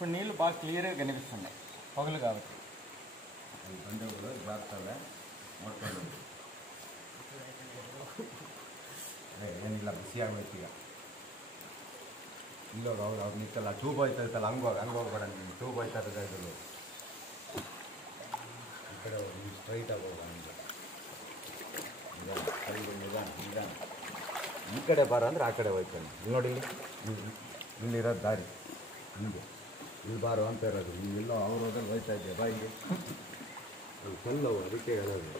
ఇప్పుడు నీళ్ళు బాగా క్లియర్గా కనిపిస్తున్నాయి పగులు కాబట్టి. ఈ బంధువులు బాగుంటుంది ನೋಡ್ಕೊಂಡು ಏನಿಲ್ಲ ಬಿಸಿ ಆಗಬೇಕು ಈಗ ಇಲ್ಲೋಗ ಅವ್ರು ನಿಂತಲ್ಲ ಟ್ಯೂಬ್ ಹೋಯ್ತಾ ಇರ್ತಲ್ಲ ಹಂಗೆ ಹೋಗ್ಬೇಡ ನೀನು ಟ್ಯೂಬ್ ಹೋಯ್ತಾ ಇರ್ತದೆ ಇದು ಈ ಕಡೆ ಹೋಗಿ ಸ್ಟ್ರೈಟಾಗಿ ಹೋಗ ಹಂಗೆ ನಿಧಾನ ಈ ಕಡೆ ಬಾರ ಅಂದರೆ ಆ ಕಡೆ ಹೋಯ್ತಾನೆ ಇಲ್ಲಿ ನೋಡಿ ಇಲ್ಲಿರೋದು ದಾರಿ ಹಿಂಗೆ ಇಲ್ಲಿ ಬಾರು ಅಂತ ಇರೋದು ನೀವೆಲ್ಲೋ ಅವ್ರ ಹೋದಲ್ಲಿ ಹೋಯ್ತಾ ಇದ್ದೆ ಬಾಯಿಗೆ ಕಲ್ಲು ಅದಕ್ಕೆ ಹೇಳೋದು